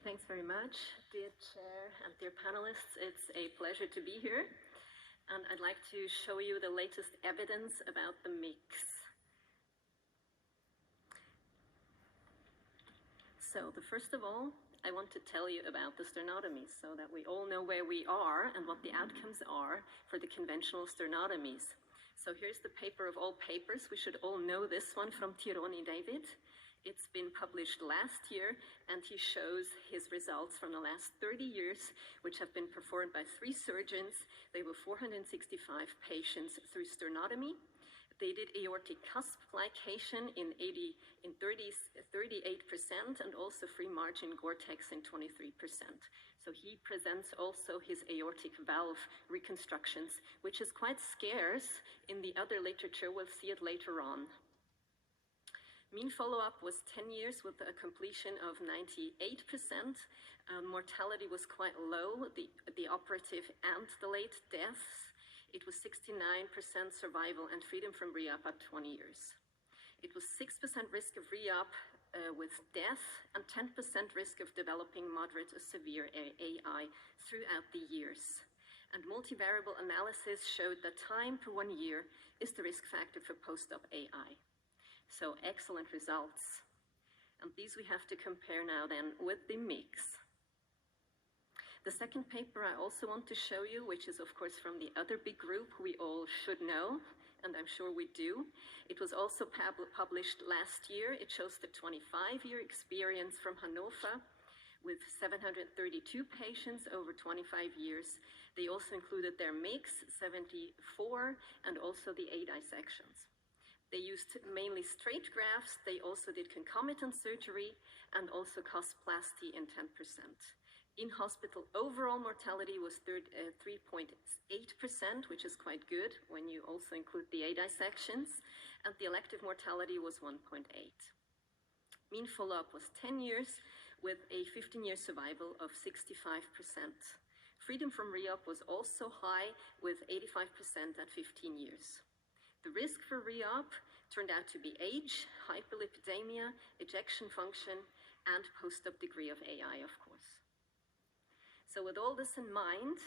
Thanks very much, dear chair and dear panelists. It's a pleasure to be here. And I'd like to show you the latest evidence about the mix. So first of all, I want to tell you about the sternotomies so that we all know where we are and what the outcomes are for the conventional sternotomies. So here's the paper of all papers. We should all know this one from Tironi David. It's been published last year, and he shows his results from the last 30 years, which have been performed by 3 surgeons. They were 465 patients through sternotomy. They did aortic cusp plication in 38%, and also free margin Gore-Tex in 23%. So he presents also his aortic valve reconstructions, which is quite scarce in the other literature. We'll see it later on. Mean follow-up was 10 years with a completion of 98%. Mortality was quite low, the operative and the late deaths. It was 69% survival and freedom from re-op at 20 years. It was 6% risk of re-op with death and 10% risk of developing moderate or severe AI throughout the years. And multivariable analysis showed that time per 1 year is the risk factor for post-op AI. So excellent results. And these we have to compare now then with the mix. The second paper I also want to show you, which is of course from the other big group we all should know, and I'm sure we do. It was also published last year. It shows the 25-year experience from Hannover with 732 patients over 25 years. They also included their mix, 74, and also the A dissections. They used mainly straight grafts. They also did concomitant surgery and also cosplasty in 10%. In-hospital overall mortality was 3.8%, which is quite good when you also include the A dissections, and the elective mortality was 1.8. Mean follow-up was 10 years with a 15-year survival of 65%. Freedom from re-op was also high with 85% at 15 years. The risk for re-op turned out to be age, hyperlipidemia, ejection function, and post-op degree of AI, of course. So with all this in mind,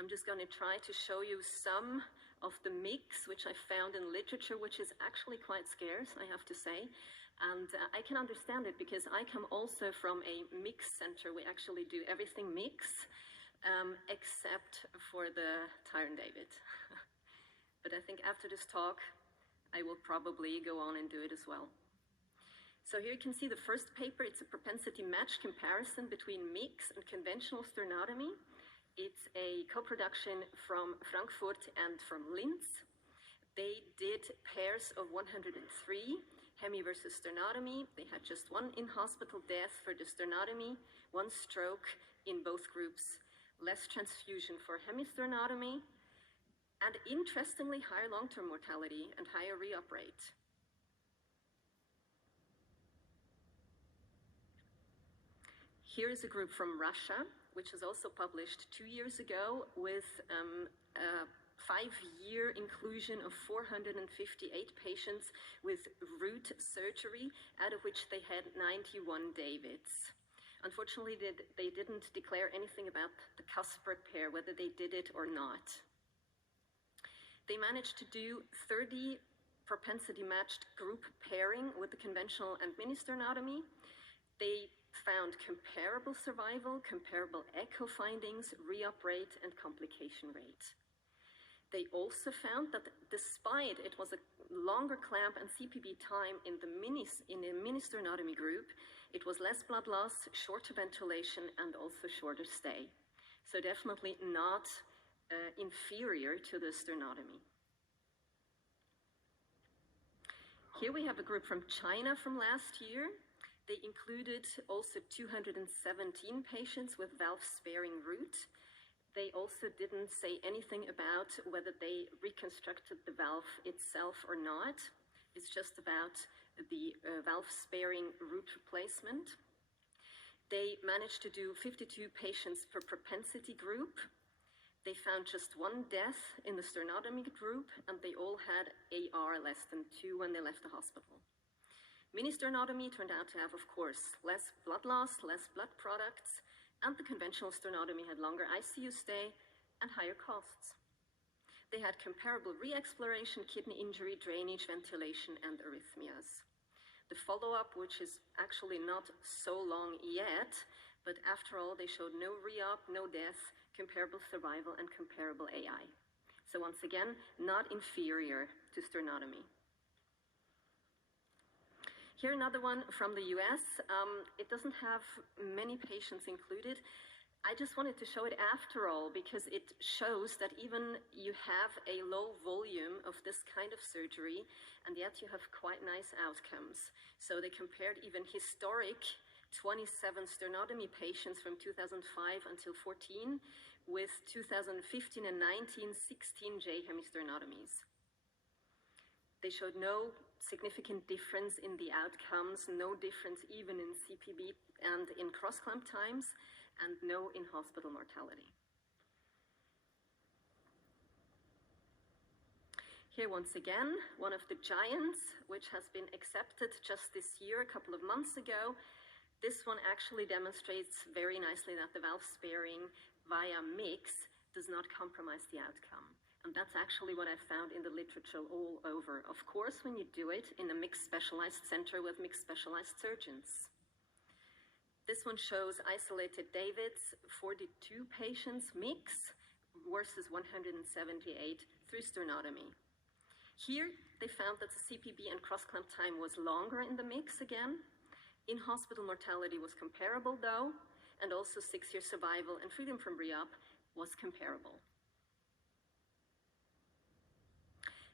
I'm just going to try to show you some of the mix which I found in literature, which is actually quite scarce, I have to say. And I can understand it because I come also from a mix center. We actually do everything mix, except for the Tyron David. But I think after this talk, I will probably go on and do it as well. So here you can see the first paper. It's a propensity match comparison between mix and conventional sternotomy. It's a co-production from Frankfurt and from Linz. They did pairs of 103, hemi versus sternotomy. They had just 1 in-hospital death for the sternotomy, 1 stroke in both groups, less transfusion for hemisternotomy, and interestingly, higher long-term mortality and higher re-op rate. Here is a group from Russia, which was also published 2 years ago with a 5-year inclusion of 458 patients with root surgery, out of which they had 91 Davids. Unfortunately, they didn't declare anything about the cusp repair, whether they did it or not. They managed to do 30 propensity-matched group pairing with the conventional and mini sternotomy. They found comparable survival, comparable echo findings, re-op rate, and complication rate. They also found that despite it was a longer clamp and CPB time in the mini sternotomy group, it was less blood loss, shorter ventilation, and also shorter stay. So definitely not inferior to the sternotomy. Here we have a group from China from last year. They included also 217 patients with valve-sparing root. They also didn't say anything about whether they reconstructed the valve itself or not. It's just about the valve-sparing root replacement. They managed to do 52 patients per propensity group. They found just 1 death in the sternotomy group, and they all had AR less than 2 when they left the hospital. Mini sternotomy turned out to have, of course, less blood loss, less blood products, and the conventional sternotomy had longer ICU stay and higher costs. They had comparable re-exploration, kidney injury, drainage, ventilation, and arrhythmias. The follow-up, which is actually not so long yet, but after all, they showed no re-op, no death, comparable survival, and comparable AI. So once again, not inferior to sternotomy. Here another one from the US. It doesn't have many patients included. I just wanted to show it after all because it shows that even you have a low volume of this kind of surgery and yet you have quite nice outcomes. So they compared even historic 27 sternotomy patients from 2005 until 14 with 2015 and 19, 16 J hemisternotomies. They showed no significant difference in the outcomes, no difference even in CPB and in cross-clamp times, and no in-hospital mortality. Here once again, one of the giants, which has been accepted just this year, a couple of months ago. This one actually demonstrates very nicely that the valve sparing via mix does not compromise the outcome. And that's actually what I found in the literature all over. Of course, when you do it in a mixed specialized center with mixed specialized surgeons. This one shows isolated Davids, 42 patients mix versus 178 through sternotomy. Here, they found that the CPB and cross-clamp time was longer in the mix again. In-hospital mortality was comparable though, and also 6-year survival and freedom from re-op was comparable.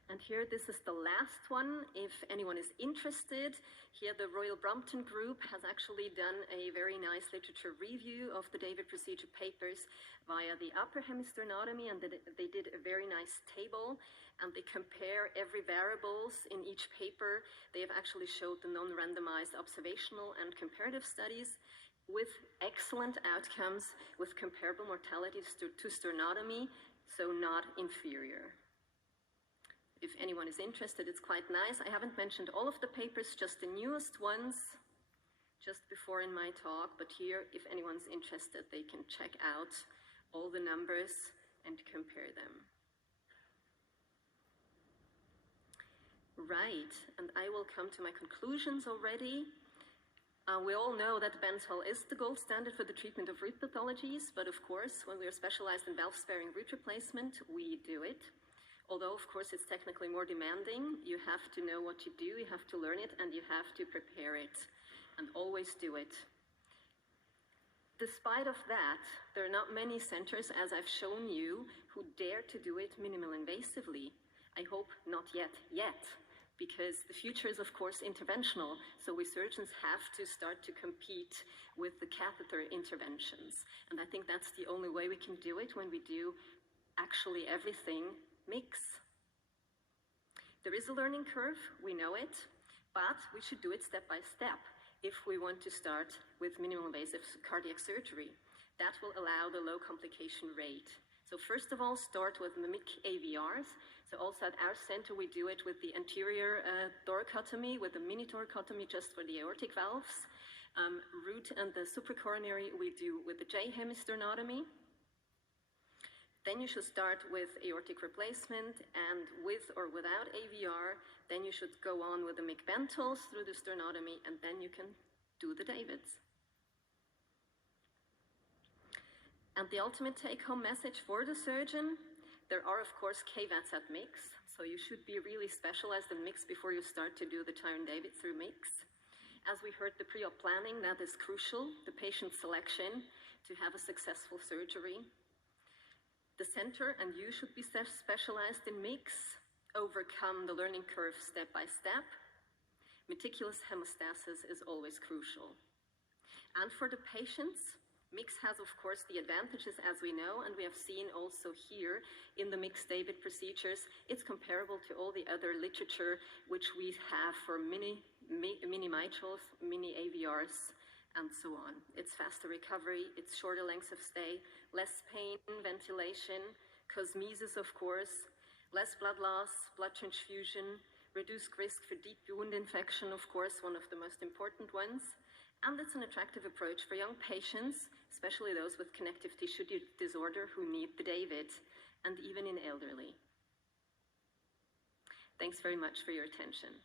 And here, this is the last one. If anyone is interested, here the Royal Brompton Group has actually done a very nice literature review of the David procedure papers via the upper hemisternotomy, and they did a very nice table, and they compare every variables in each paper. They have actually showed the non-randomized observational and comparative studies with excellent outcomes, with comparable mortality to sternotomy, so not inferior. If anyone is interested, it's quite nice. I haven't mentioned all of the papers, just the newest ones, just before in my talk, but here, if anyone's interested, they can check out all the numbers and compare them. Right, and I will come to my conclusions already. We all know that Benzol is the gold standard for the treatment of root pathologies, but of course, when we are specialized in valve-sparing root replacement, we do it. Although, of course, it's technically more demanding, you have to know what you do, you have to learn it, and you have to prepare it, and always do it. Despite of that, there are not many centers, as I've shown you, who dare to do it minimal invasively. I hope not yet, because the future is, of course, interventional, so we surgeons have to start to compete with the catheter interventions. And I think that's the only way we can do it, when we do actually everything mix. There is a learning curve, we know it, but we should do it step by step if we want to start with minimal invasive cardiac surgery. That will allow the low complication rate. So first of all, start with mimic AVRs. So also at our center, we do it with the anterior thoracotomy, with the mini thoracotomy just for the aortic valves. Root and the supracoronary we do with the J hemisternotomy. Then you should start with aortic replacement, and with or without AVR, then you should go on with the McBentals through the sternotomy, and then you can do the Davids. And the ultimate take-home message for the surgeon, there are of course caveats at mix, so you should be really specialized in mix before you start to do the Tyron David through mix. As we heard, the pre-op planning, that is crucial, the patient selection to have a successful surgery. The center and you should be specialized in mix, overcome the learning curve step by step. Meticulous hemostasis is always crucial. And for the patients, mix has of course the advantages, as we know, and we have seen also here in the mixed David procedures, it's comparable to all the other literature which we have for mini mitrals, mini AVRs, and so on. It's faster recovery, it's shorter lengths of stay, less pain, ventilation, cosmesis of course, less blood loss, blood transfusion, reduced risk for deep wound infection, of course, one of the most important ones. And it's an attractive approach for young patients, especially those with connective tissue disorder who need the David, and even in elderly. Thanks very much for your attention.